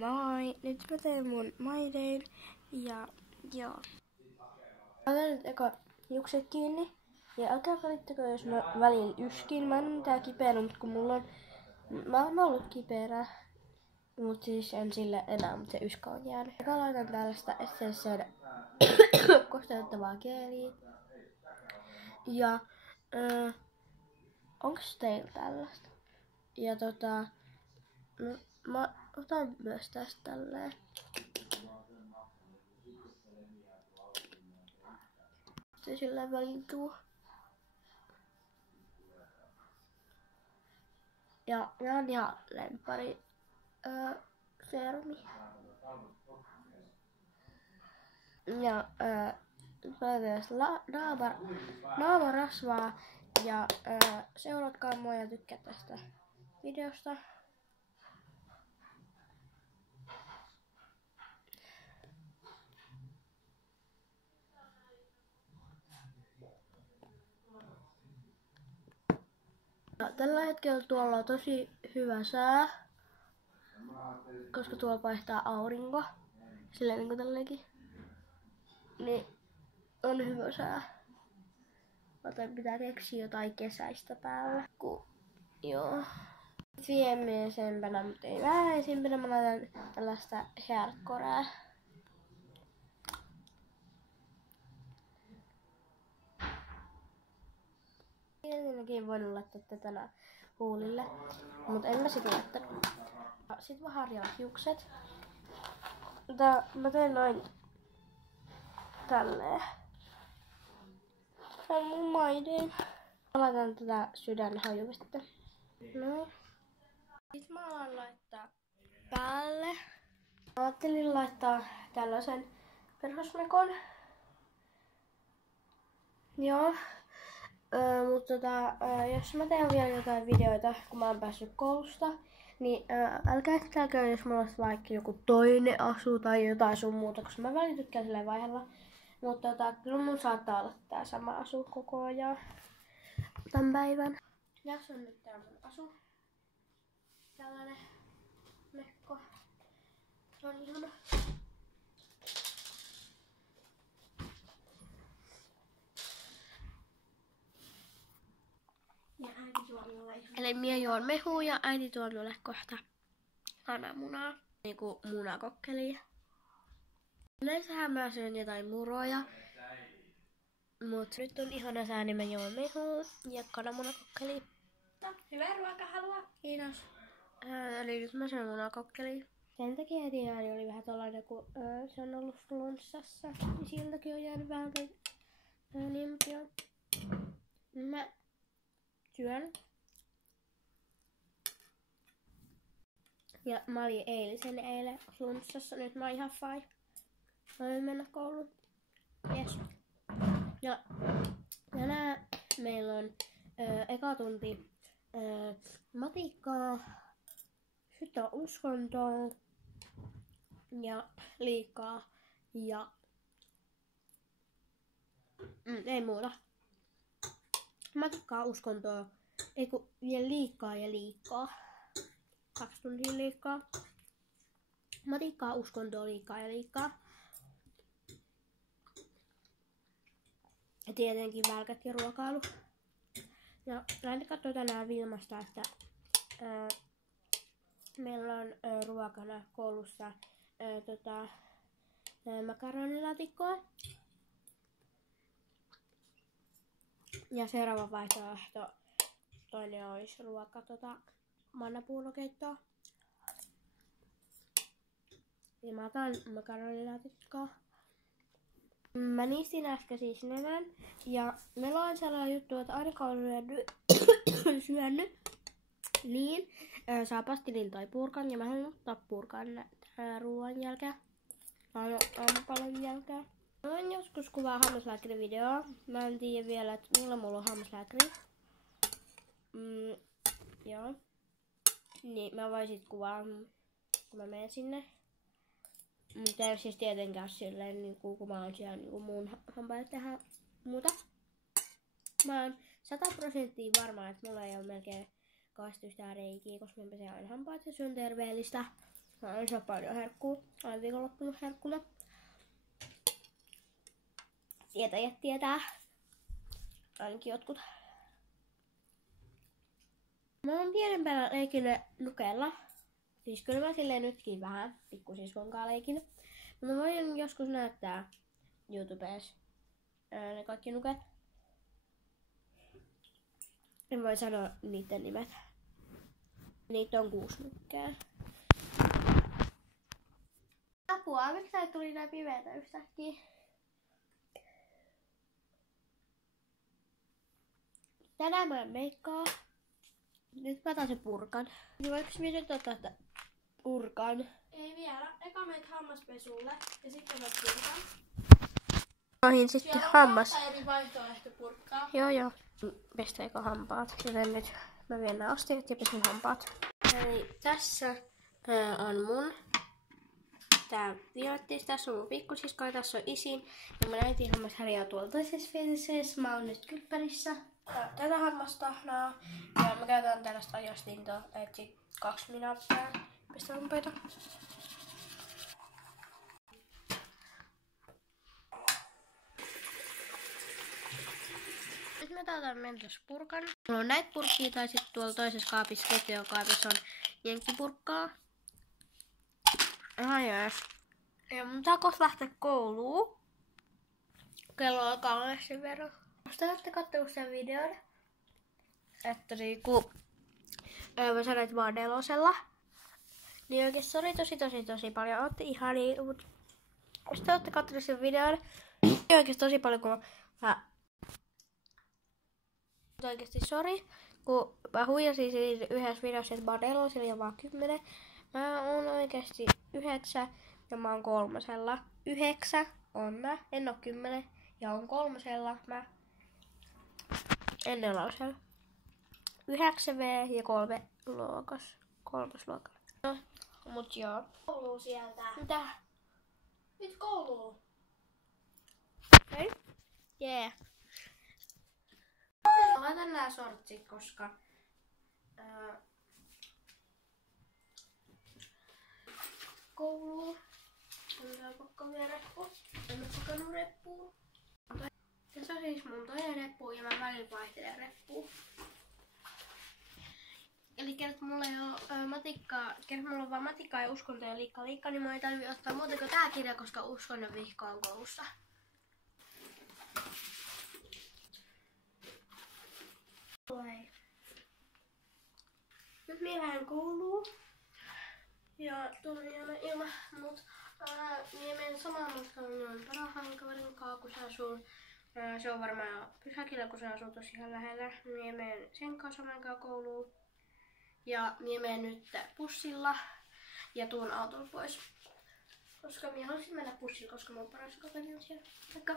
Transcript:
Moi! Nyt mä teen mun My Dayn ja joo. Otan nyt eka hiukset kiinni ja älkää valittako jos mä välillä yskin. Mä en ole mitään kipeänä, mutta kun mä oon ollut kipeänä. Mut siis en sille enää, mutta se yskä on jäänyt. Eka laitan tällaista Essence'n kosteuttavaa geeliä. Ja onks teillä tällaista? Ja mä otan myös tästä tälleen. Se sillä välintuu. Ja nää on ihan lemppari serumi. Ja myös naamarasvaa. Ja seuratkaa mua ja tykkää tästä videosta. Tällä hetkellä tuolla on tosi hyvä sää, koska tuolla paistaa aurinko, silleen niin kuin tälläkin. Niin on hyvä sää. Joten pitää keksiä jotain kesäistä päällä. Joo. Viimeisempänä, mutta ei vähäisimpänä, mä laitan tällaista haircorea. Ensinnäkin voin laittaa tätä huulille, mutta en mä sitä laittanut. Sitten mä harjaan hiukset. Mä teen noin tälleen. Tää on mun My Dayn. Mä laitan tätä sydänhajuvettä. Noin. Sitten mä alan laittaa päälle. Mä ajattelin laittaa tällaisen perhosmekon. Joo. Mutta jos mä teen vielä jotain videoita, kun mä oon päässyt koulusta, niin älkää käykää, jos mulla olisi vaikka joku toinen asu tai jotain sun muuta, koska mä välillä tykkään silleen vaihella. Mutta kyllä mun saattaa olla tää sama asu koko ajan tän päivän. Tässä on nyt tää mun asu. Tällainen mekko. Se on ihana. Eli minä juon mehua ja äiti tuo minulle kohta kananmunaa. Niinku munakokkelia. Yleensähän mä syön jotain muroja. Mut nyt on ihana sää, niin mä juon mehua ja kananmunakokkelia. Hyvää ruokahalua! Kiitos. Eli nyt mä syön munakokkelia. Sen takia äiti ääni oli vähän tollainen, kun se on ollut flunssassa. Niin siltäkin on jäänyt vähän niempia. Mä syön. Ja mä olin eilen flunssassa, nyt mä oon ihan fine. Mä voin mennä kouluun. Yes. Ja tänään meillä on eka tunti matikkaa, sitten on uskontoa ja liikaa ja ei muuta. Matikkaa, uskontoa, ei kun vielä liikaa ja liikaa. 2 tuntia liikaa. Matikkaa, uskontoa, liikaa ja liikaa. Ja tietenkin välkät ja ruokailu. Ja äiti katsoi tänään Vilmasta, että meillä on ruokana koulussa makaronilaatikkoa. Ja seuraava vaihtoehto toinen olisi ruoka mannapuurokeittoa. Ja mä otan makaronilaatikkoa. Mä niistin äsken siis nenän. Ja meillä on sellainen juttu, että aina kun on syönyt, niin saa pastilin tai purkan. Ja mä haluan ottaa purkan ruoan jälkeen. Tai aamupalon jälkeen. Mä voin joskus kuvaa hammaslääkärivideoa. Mä en tiedä vielä, että milloin mulla on hammaslääkäri. Joo. Niin mä voin sit kuvaa, kun mä menen sinne. Mutta en siis tietenkään silleen, niin kun mä oon siellä niin muun hampaat tehdä muuta. Mä oon 100% varma, että mulla ei ole melkein 2 reikiä, koska mä pesen aina hampaat ja se on terveellistä. Mä oon syö paljon herkkuu. Olen viikonloppuna herkkuna. Tietäjät tietää. Ainakin jotkut. Mä oon pienempänä leikinyt Nukella. Siis kyllä mä silleen nytkin vähän pikkusiskonkaan leikinyt. Mä voin joskus näyttää YouTubessa ne kaikki nuket. En voi sanoa niiden nimet. Niitä on 6 nukkea. Apua, miksi tää tuli näin pimeätä yhtäkkiä? Tänään mä en meikkaa. Nyt mä otan sen purkan. Niin voiko minä nyt ottaa sitä purkan? Ei vielä. Eka meet hammaspesulle ja sitten otat purkan. Ohin sitten Siellä on hammas. 2 eri vaihtoehtopurkkaa. Joo. Pestäikö hampaat? Joten nyt mä vien nää astiat ja pesen hampaat. Eli tässä on mun tää vioittis. Tässä on mun pikkusisko ja tässä on isin. Ja mun äiti hammas härjää tuolla toisessa vieressä. Mä oon nyt kylppärissä. Tätä hammastahnaa. Ja mä käytän tällaista ajostintoa. Eli 2 minuuttia pestä hampaita. Nyt mä täältä mentospurkan. Mulla on näitä purkkia tai sitten tuolla toisessa kaapissa, ketjukaapissa on jenkkipurkkaa. Ja mun pitää kohta lähteä kouluun. Kello alkaa sen verran. Musta olette kattonut sen videon. Että niinku mä sanoin, että mä oon 4. Niin oikeesti oli tosi paljon. Ootte ihania, mut musta olette kattonut sen videon. Niin oikeesti tosi paljon, kun mä oikeesti sori, kun mä huijasin siinä yhdessä videossa, että mä oon 4 ja mä oon 10. Mä oon oikeesti 9 ja mä oon 3. 9 on mä, en oo 10 ja oon 3. Mä en 4. 9V ja 3 luokas. 3. luokas. No, mut joo. Kouluu sieltä. Mitä? Nyt kouluu. Hei? Yeah. Laitan nää sortsit, koska koulu. On pakko vielä reppu. En oo pakannut reppuun. Tässä on siis mun toinen reppu ja mä välillä vaihtelen reppuun. Eli kerta mulla ei oo matikkaa, kerta mulla on vaan matikkaa ja uskonto ja liikka, niin mä ei tarvii ottaa muuta kuin tää kirja, koska uskonnon vihko on koulussa. Nyt minä lähden kouluun. Ja tuolla ilma, mut minä menen samaan matkaan minun parhaan kaverin kanssa, kun se asuu. Se on varmaan pysäkillä, kun se asuu tosi ihan lähellä. Minä menen sen kanssa samaan kanssa kouluun. Ja minä menen nyt bussilla ja tuun autolla pois. Koska minä haluaisin mennä bussilla, koska mun paras kaveri on siellä. Moikka!